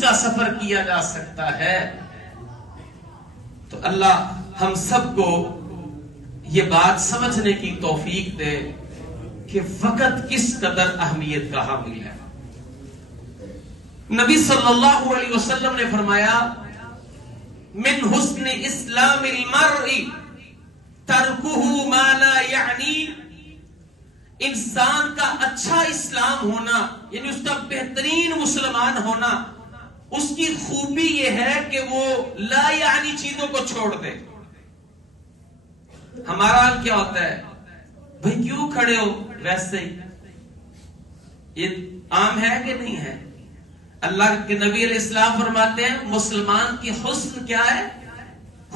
کا سفر کیا جا سکتا ہے. تو اللہ ہم سب کو یہ بات سمجھنے کی توفیق دے کہ وقت کس قدر اہمیت کا حامل ہے. نبی صلی اللہ علیہ وسلم نے فرمایا من حسن اسلام المرء ترکہ ما لا یعنی. انسان کا اچھا اسلام ہونا یعنی اس کا بہترین مسلمان ہونا، اس کی خوبی یہ ہے کہ وہ لا یعنی چیزوں کو چھوڑ دے. ہمارا حال کیا ہوتا ہے؟ بھئی کیوں کھڑے ہو ویسے ہی. یہ عام ہے کہ نہیں ہے؟ اللہ کے نبی علیہ السلام فرماتے ہیں مسلمان کی حسن کیا ہے؟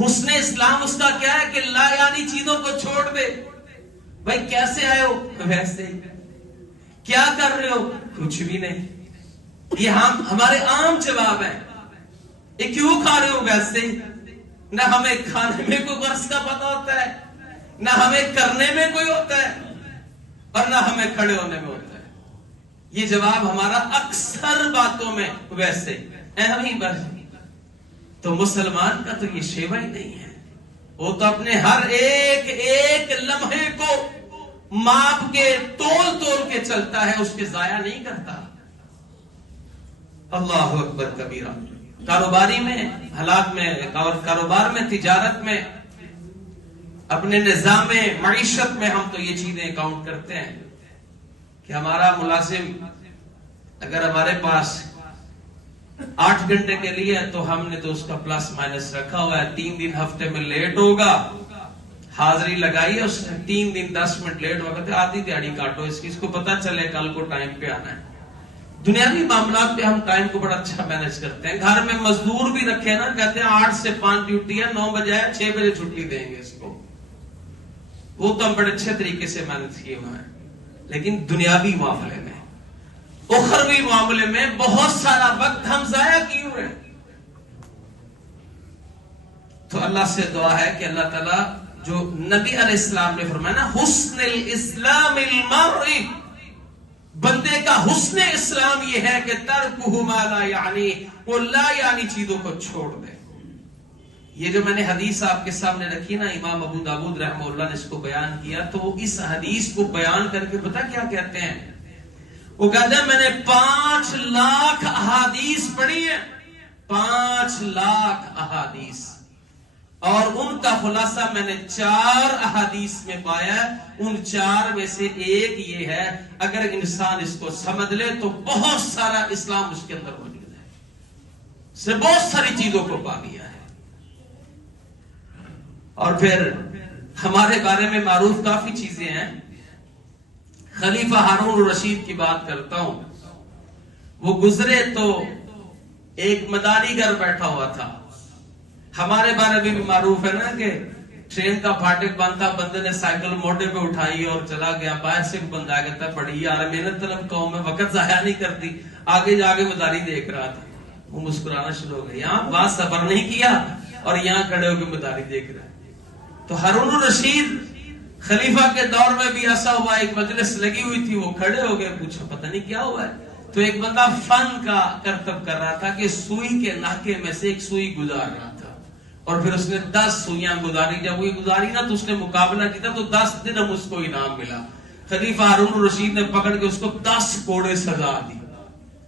حسن اسلام اس کا کیا ہے کہ لا یعنی چیزوں کو چھوڑ دے. بھائی کیسے آئے ہو؟ ویسے ہی. کیا کر رہے ہو؟ کچھ بھی نہیں. یہ ہمارے عام جواب ہیں. یہ کیوں کھا رہے ہو؟ ویسے ہی. نہ ہمیں کھانے میں کوئی غرض کا پتہ ہوتا ہے، نہ ہمیں کرنے میں کوئی ہوتا ہے، اور نہ ہمیں کھڑے ہونے میں ہوتا ہے. یہ جواب ہمارا اکثر باتوں میں ویسے اہم ہی بس. تو مسلمان کا تو یہ شیوا ہی نہیں ہے. وہ تو اپنے ہر ایک ایک لمحے کو ماپ کے تول کے چلتا ہے، اس کے ضائع نہیں کرتا. اللہ اکبر کبیرہ. کاروباری میں حالات میں، کاروبار میں، تجارت میں، اپنے نظام معیشت میں ہم تو یہ چیزیں کاؤنٹ کرتے ہیں کہ ہمارا ملازم اگر ہمارے پاس 8 گھنٹے کے لیے ہے تو ہم نے تو اس کا پلس مائنس رکھا ہوا ہے. 3 دن ہفتے میں لیٹ ہوگا، حاضری لگائی ہے اس نے. 3 دن 10 منٹ لیٹ ہوگا تو آدھی دیہڑی کاٹو اس کی، اس کو پتا چلے کل کو ٹائم پہ آنا ہے. دنیاوی معاملات پہ ہم ٹائم کو بڑا اچھا مینج کرتے ہیں. گھر میں مزدور بھی رکھے نا، کہتے ہیں 8 سے 5 ڈیوٹی ہے، 9 بجے ہے، 6 بجے چھٹی دیں گے اس کو. وہ تو ہم بڑے اچھے طریقے سے مینج کیے ہوئے ہیں. لیکن دنیاوی معاملے میں، اخروی معاملے میں بہت سارا وقت ہم ضائع کیے ہوئے ہیں. تو اللہ سے دعا ہے کہ اللہ تعالیٰ جو نبی علیہ السلام نے فرمایا نا حسن الاسلام المرء، بندے کا حسن اسلام یہ ہے کہ ترکہ ما لا یعنی، وہ لا یعنی چیزوں کو چھوڑ دے. یہ جو میں نے حدیث آپ کے سامنے رکھی نا، امام ابو داؤد رحمہ اللہ نے اس کو بیان کیا، تو وہ اس حدیث کو بیان کر کے پتہ کیا کہتے ہیں؟ وہ کہتے ہیں میں نے 5 لاکھ احادیث پڑھی ہیں، 5 لاکھ احادیث، اور ان کا خلاصہ میں نے 4 احادیث میں پایا. ان 4 میں سے ایک یہ ہے اگر انسان اس کو سمجھ لے تو بہت سارا اسلام اس کے اندر موجود ہے، اس نے بہت ساری چیزوں کو پا لیا ہے. اور پھر ہمارے بارے میں معروف کافی چیزیں ہیں. خلیفہ ہارون الرشید کی بات کرتا ہوں. وہ گزرے تو ایک مداری گر بیٹھا ہوا تھا. ہمارے بارے میں بھی معروف ہے نا کہ ٹرین کا پھاٹک بند تھا، بندے نے سائیکل موٹے پہ اٹھائی اور چلا گیا. باہر سے بندہ آ گیا تھا، بڑی یار محنت طلب قوم ہے، وقت ضائع نہیں کرتی. آگے جا کے مداری دیکھ رہا تھا، وہ مسکرانا شروع ہو گیا. یہاں بات صبر نہیں کیا اور یہاں کھڑے ہو کے مداری دیکھ رہا ہے. تو ہارون الرشید خلیفہ کے دور میں بھی ایسا ہوا، ایک مجلس لگی ہوئی تھی، وہ کھڑے ہو گئے، پوچھا پتہ نہیں کیا ہوا ہے. تو ایک بندہ فن کا کرتب کر رہا تھا کہ سوئی کے ناکے میں سے ایک سوئی گزار رہا تھا، اور پھر اس نے 10 سوئیاں گزاری. جب وہ گزاری نا تو اس نے مقابلہ کیا تو 10 درہم اس کو انعام ملا. خلیفہ ہارون الرشید نے پکڑ کے اس کو 10 کوڑے سزا دی.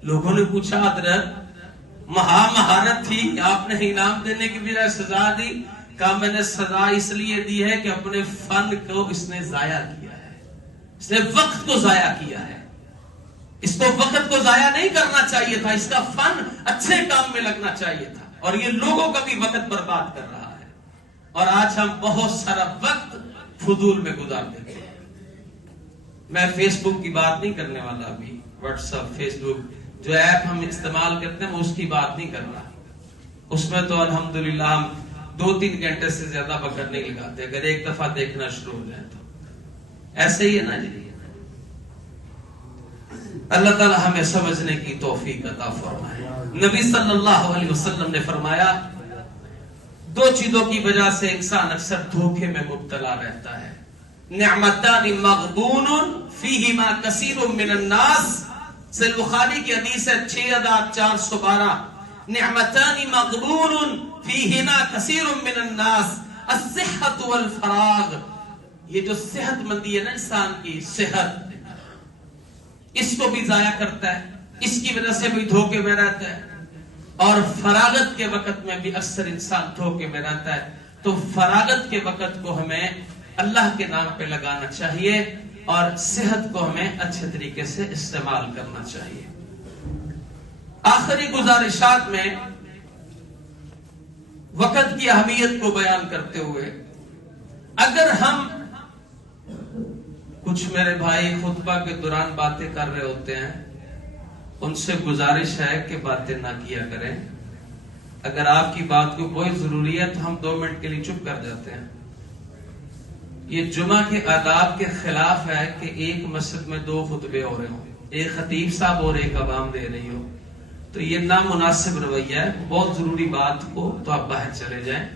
لوگوں نے پوچھا حضرت مہارت تھی، آپ نے انعام دینے کی بجائے سزا دی. کہا میں نے سزا اس لیے دی ہے کہ اپنے فن کو اس نے ضائع کیا ہے، اس نے وقت کو ضائع کیا ہے. اس کو وقت کو ضائع نہیں کرنا چاہیے تھا، اس کا فن اچھے کام میں لگنا چاہیے تھا، اور یہ لوگوں کا بھی وقت برباد کر رہا ہے. اور آج ہم بہت سارا وقت فضول میں گزار دیتے ہیں. میں فیس بک کی بات نہیں کرنے والا، ابھی واٹس ایپ، فیس بک جو ایپ ہم استعمال کرتے ہیں اس کی بات نہیں کر رہا. اس میں تو الحمدللہ ہم 2-3 گھنٹے سے زیادہ وقت نہیں لگاتے اگر ایک دفعہ دیکھنا شروع ہو جائے تو. ایسے ہی ہے نا جی. اللہ تعالی ہمیں سمجھنے کی توفیق عطا فرمائے. نبی صلی اللہ علیہ وسلم نے فرمایا 2 چیزوں کی وجہ سے انسان اکثر دھوکے میں مبتلا رہتا ہے. نعمتان مغبون فیہما کثیر من الناس. صحیح بخاری کی حدیث ہے 6412. نعمتان مغبون فیہما کثیر من الناس الصحت والفراغ. یہ جو صحت مندی ہے نا انسان کی صحت، اس کو بھی ضائع کرتا ہے، اس کی وجہ سے بھی دھوکے میں رہتا ہے، اور فراغت کے وقت میں بھی اکثر انسان دھوکے میں رہتا ہے. تو فراغت کے وقت کو ہمیں اللہ کے نام پہ لگانا چاہیے اور صحت کو ہمیں اچھے طریقے سے استعمال کرنا چاہیے. آخری گزارشات میں وقت کی اہمیت کو بیان کرتے ہوئے، اگر ہم کچھ میرے بھائی خطبہ کے دوران باتیں کر رہے ہوتے ہیں، ان سے گزارش ہے کہ باتیں نہ کیا کریں. اگر آپ کی بات کو کوئی ضروری ہے تو ہم 2 منٹ کے لیے چپ کر جاتے ہیں. یہ جمعہ کے آداب کے خلاف ہے کہ ایک مسجد میں 2 خطبے ہو رہے ہوں، ایک خطیب صاحب اور ایک عوام دے رہی ہو، تو یہ نامناسب رویہ ہے. بہت ضروری بات کو تو آپ باہر چلے جائیں.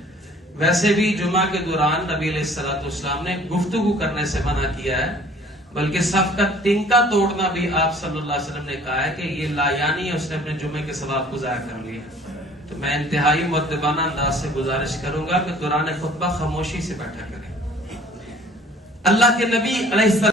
ویسے بھی جمعہ کے دوران نبی علیہ الصلوۃ والسلام نے گفتگو کرنے سے منع کیا ہے، بلکہ صف کا تنکا توڑنا بھی آپ صلی اللہ علیہ وسلم نے کہا ہے کہ یہ لا یعنی ہے، اس نے اپنے جمعے کے ثواب کو ضائع کر لیا. تو میں انتہائی مؤدبانہ انداز سے گزارش کروں گا کہ دوران خطبہ خاموشی سے بیٹھا کریں. اللہ کے نبی علیہ السلام